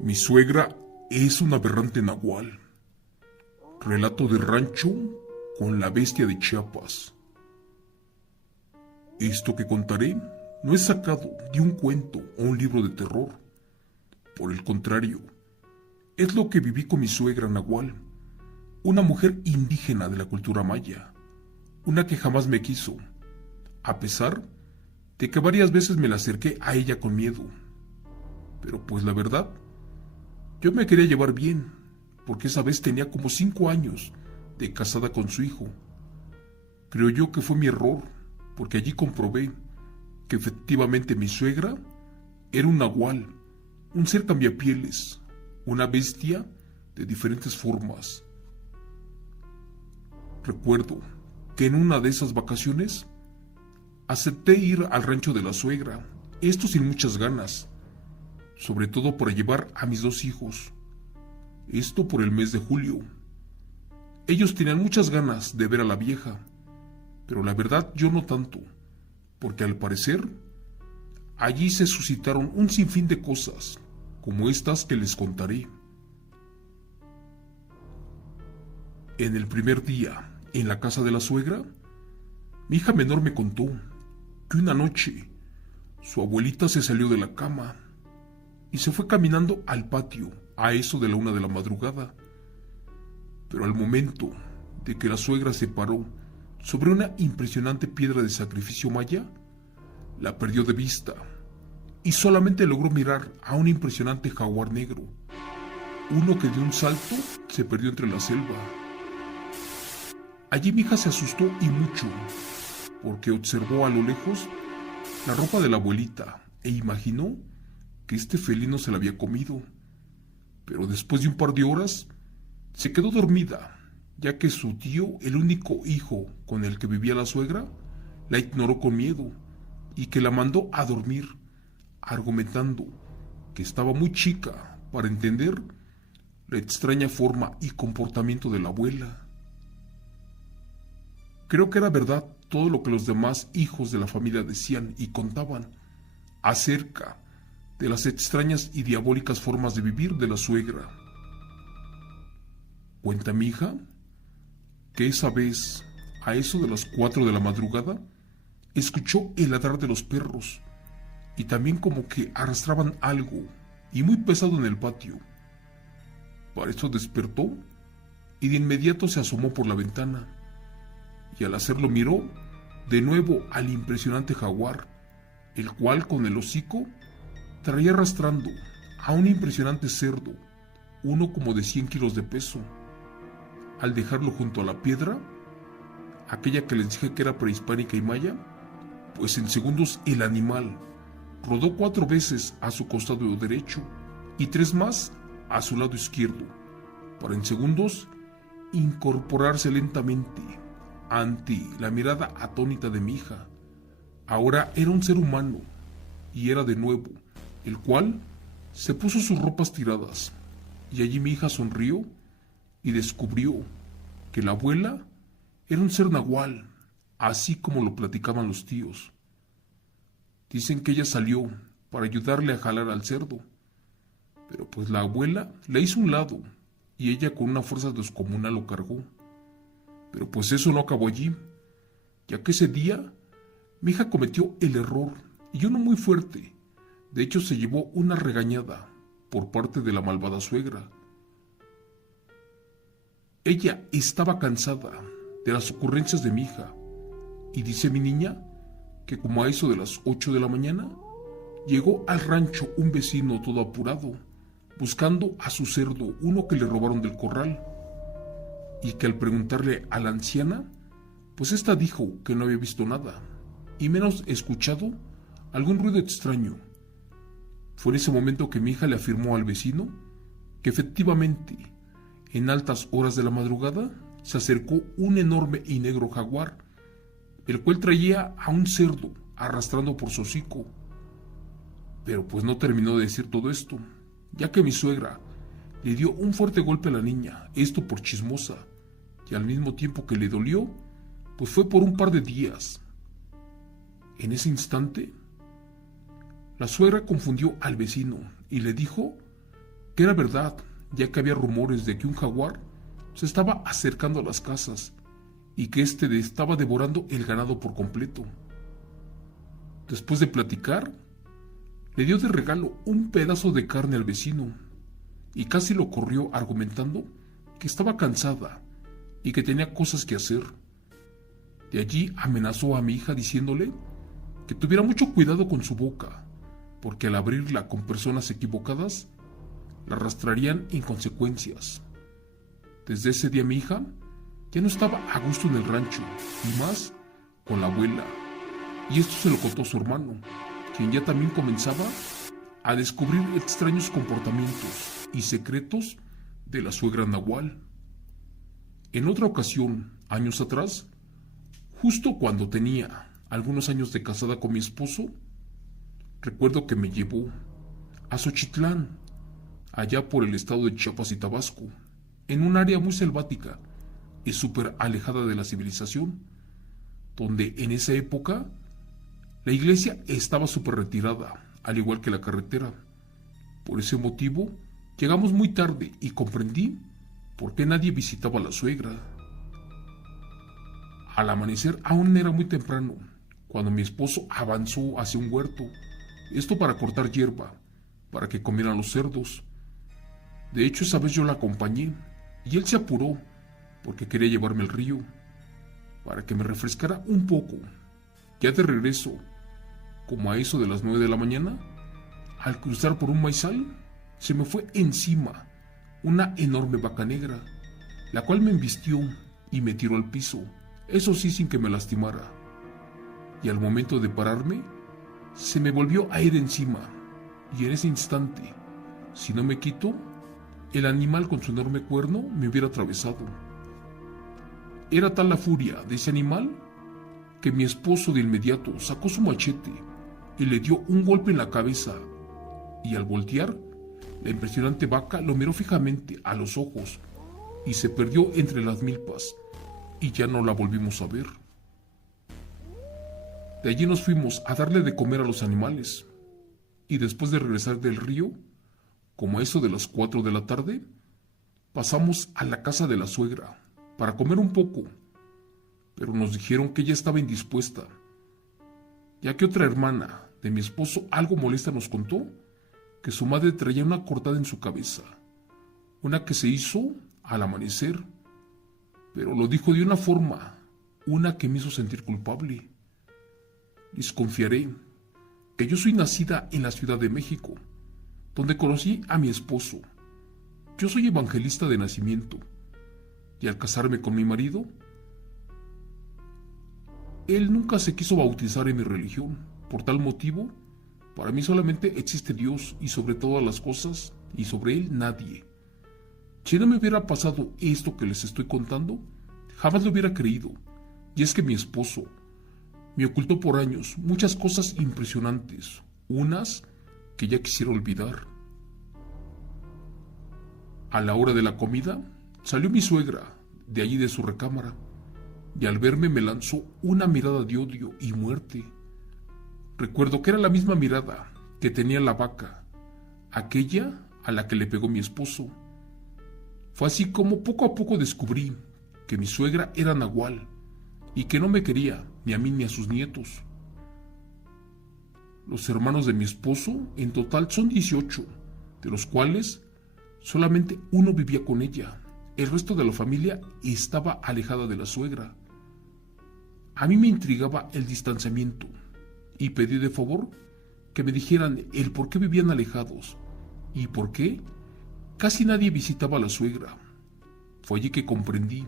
Mi suegra es un aberrante nahual. Relato de rancho con la bestia de Chiapas. Esto que contaré no es sacado de un cuento o un libro de terror. Por el contrario, es lo que viví con mi suegra nahual, una mujer indígena de la cultura maya, una que jamás me quiso, a pesar de que varias veces me la acerqué a ella con miedo. Pero pues la verdad, yo me quería llevar bien, porque esa vez tenía como 5 años de casada con su hijo. Creo yo que fue mi error, porque allí comprobé que efectivamente mi suegra era un nahual, un ser cambiapieles, una bestia de diferentes formas. Recuerdo que en una de esas vacaciones acepté ir al rancho de la suegra, esto sin muchas ganas, sobre todo para llevar a mis 2 hijos. Esto por el mes de julio. Ellos tenían muchas ganas de ver a la vieja, pero la verdad yo no tanto, porque al parecer allí se suscitaron un sinfín de cosas, como estas que les contaré. En el primer día, en la casa de la suegra, mi hija menor me contó que una noche su abuelita se salió de la cama y se fue caminando al patio a eso de la 1 de la madrugada. Pero al momento de que la suegra se paró sobre una impresionante piedra de sacrificio maya, la perdió de vista y solamente logró mirar a un impresionante jaguar negro, uno que de un salto se perdió entre la selva. Allí mi hija se asustó y mucho, porque observó a lo lejos la ropa de la abuelita e imaginó que este felino se la había comido. Pero después de un par de horas, se quedó dormida, ya que su tío, el único hijo con el que vivía la suegra, la ignoró con miedo y que la mandó a dormir, argumentando que estaba muy chica para entender la extraña forma y comportamiento de la abuela. Creo que era verdad todo lo que los demás hijos de la familia decían y contaban acerca de las extrañas y diabólicas formas de vivir de la suegra. Cuenta mi hija que esa vez, a eso de las 4 de la madrugada, escuchó el ladrar de los perros y también como que arrastraban algo y muy pesado en el patio. Para eso despertó y de inmediato se asomó por la ventana y al hacerlo miró de nuevo al impresionante jaguar, el cual con el hocico traía arrastrando a un impresionante cerdo, uno como de 100 kilos de peso. Al dejarlo junto a la piedra, aquella que les dije que era prehispánica y maya, pues en segundos el animal rodó 4 veces a su costado derecho y 3 más a su lado izquierdo, para en segundos incorporarse lentamente ante la mirada atónita de mi hija. Ahora era un ser humano y era de nuevo, el cual se puso sus ropas tiradas y allí mi hija sonrió y descubrió que la abuela era un ser nahual, así como lo platicaban los tíos. Dicen que ella salió para ayudarle a jalar al cerdo, pero pues la abuela le hizo un lado y ella con una fuerza descomunal lo cargó. Pero pues eso no acabó allí, ya que ese día mi hija cometió el error, y uno muy fuerte. De hecho se llevó una regañada por parte de la malvada suegra. Ella estaba cansada de las ocurrencias de mi hija, y dice mi niña que como a eso de las 8 de la mañana, llegó al rancho un vecino todo apurado, buscando a su cerdo, uno que le robaron del corral, y que al preguntarle a la anciana, pues ésta dijo que no había visto nada, y menos escuchado algún ruido extraño. Fue en ese momento que mi hija le afirmó al vecino que efectivamente, en altas horas de la madrugada, se acercó un enorme y negro jaguar, el cual traía a un cerdo arrastrando por su hocico. Pero pues no terminó de decir todo esto, ya que mi suegra le dio un fuerte golpe a la niña, esto por chismosa, y al mismo tiempo que le dolió, pues fue por un par de días. En ese instante, La suegra confundió al vecino y le dijo que era verdad, ya que había rumores de que un jaguar se estaba acercando a las casas y que éste estaba devorando el ganado por completo. Después de platicar, le dio de regalo un pedazo de carne al vecino y casi lo corrió argumentando que estaba cansada y que tenía cosas que hacer. De allí amenazó a mi hija diciéndole que tuviera mucho cuidado con su boca, porque al abrirla con personas equivocadas, la arrastrarían en consecuencias. Desde ese día mi hija ya no estaba a gusto en el rancho, y más con la abuela. Y esto se lo contó su hermano, quien ya también comenzaba a descubrir extraños comportamientos y secretos de la suegra Nahual. En otra ocasión, años atrás, justo cuando tenía algunos años de casada con mi esposo, recuerdo que me llevó a Xochitlán, allá por el estado de Chiapas y Tabasco, en un área muy selvática y súper alejada de la civilización, donde en esa época la iglesia estaba súper retirada, al igual que la carretera. Por ese motivo, llegamos muy tarde y comprendí por qué nadie visitaba a la suegra. Al amanecer aún era muy temprano, cuando mi esposo avanzó hacia un huerto, esto para cortar hierba, para que comieran los cerdos. De hecho, esa vez yo la acompañé, y él se apuró, porque quería llevarme al río, para que me refrescara un poco. Ya de regreso, como a eso de las 9 de la mañana, al cruzar por un maizal, se me fue encima una enorme vaca negra, la cual me embistió y me tiró al piso, eso sí sin que me lastimara. Y al momento de pararme, se me volvió a ir encima, y en ese instante, si no me quito, el animal con su enorme cuerno me hubiera atravesado. Era tal la furia de ese animal que mi esposo de inmediato sacó su machete y le dio un golpe en la cabeza, y al voltear, la impresionante vaca lo miró fijamente a los ojos y se perdió entre las milpas, y ya no la volvimos a ver. De allí nos fuimos a darle de comer a los animales, y después de regresar del río, como a eso de las 4 de la tarde, pasamos a la casa de la suegra para comer un poco, pero nos dijeron que ella estaba indispuesta, ya que otra hermana de mi esposo algo molesta nos contó que su madre traía una cortada en su cabeza, una que se hizo al amanecer, pero lo dijo de una forma, una que me hizo sentir culpable. Les confiaré que yo soy nacida en la Ciudad de México, donde conocí a mi esposo. Yo soy evangelista de nacimiento, y al casarme con mi marido, él nunca se quiso bautizar en mi religión. Por tal motivo, para mí solamente existe Dios y sobre todas las cosas, y sobre él nadie. Si no me hubiera pasado esto que les estoy contando, jamás lo hubiera creído. Y es que mi esposo me ocultó por años muchas cosas impresionantes, unas que ya quisiera olvidar. A la hora de la comida, salió mi suegra de allí de su recámara, y al verme me lanzó una mirada de odio y muerte. Recuerdo que era la misma mirada que tenía la vaca, aquella a la que le pegó mi esposo. Fue así como poco a poco descubrí que mi suegra era Nahual y que no me quería ni a mí ni a sus nietos. Los hermanos de mi esposo en total son 18, de los cuales solamente uno vivía con ella. El resto de la familia estaba alejada de la suegra. A mí me intrigaba el distanciamiento y pedí de favor que me dijeran el por qué vivían alejados y por qué casi nadie visitaba a la suegra. Fue allí que comprendí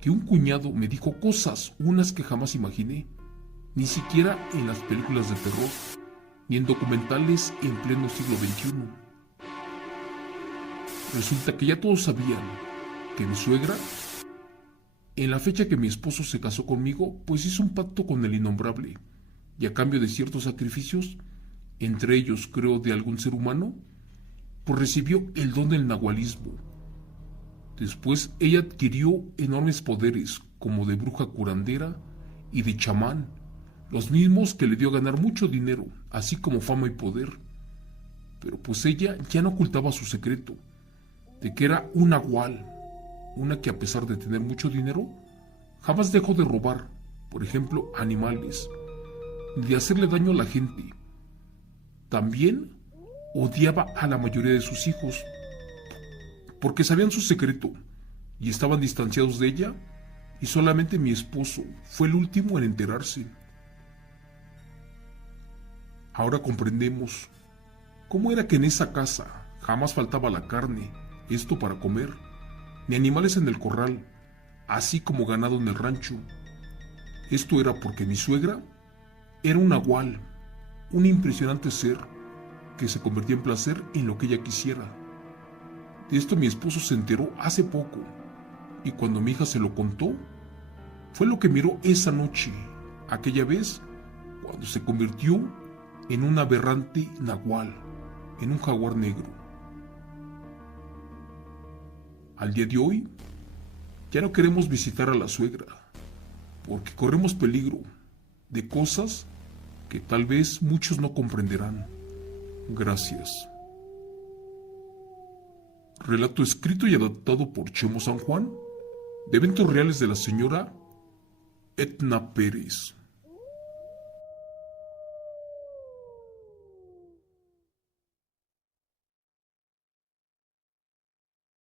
que un cuñado me dijo cosas, unas que jamás imaginé, ni siquiera en las películas de terror, ni en documentales en pleno siglo XXI. Resulta que ya todos sabían que mi suegra, en la fecha que mi esposo se casó conmigo, pues hizo un pacto con el innombrable, y a cambio de ciertos sacrificios, entre ellos creo de algún ser humano, pues recibió el don del nahualismo. Después ella adquirió enormes poderes como de bruja curandera y de chamán, los mismos que le dio a ganar mucho dinero, así como fama y poder. Pero pues ella ya no ocultaba su secreto, de que era un nahual, una que a pesar de tener mucho dinero, jamás dejó de robar, por ejemplo, animales, ni de hacerle daño a la gente. También odiaba a la mayoría de sus hijos, porque sabían su secreto y estaban distanciados de ella, y solamente mi esposo fue el último en enterarse. Ahora comprendemos cómo era que en esa casa jamás faltaba la carne, esto para comer, ni animales en el corral, así como ganado en el rancho. Esto era porque mi suegra era un nahual, un impresionante ser que se convertía en placer en lo que ella quisiera. De esto mi esposo se enteró hace poco, y cuando mi hija se lo contó, fue lo que miró esa noche, aquella vez cuando se convirtió en un aberrante nahual, en un jaguar negro. Al día de hoy, ya no queremos visitar a la suegra, porque corremos peligro de cosas que tal vez muchos no comprenderán. Gracias. Relato escrito y adaptado por Chemo San Juan, de eventos reales de la señora Etna Pérez.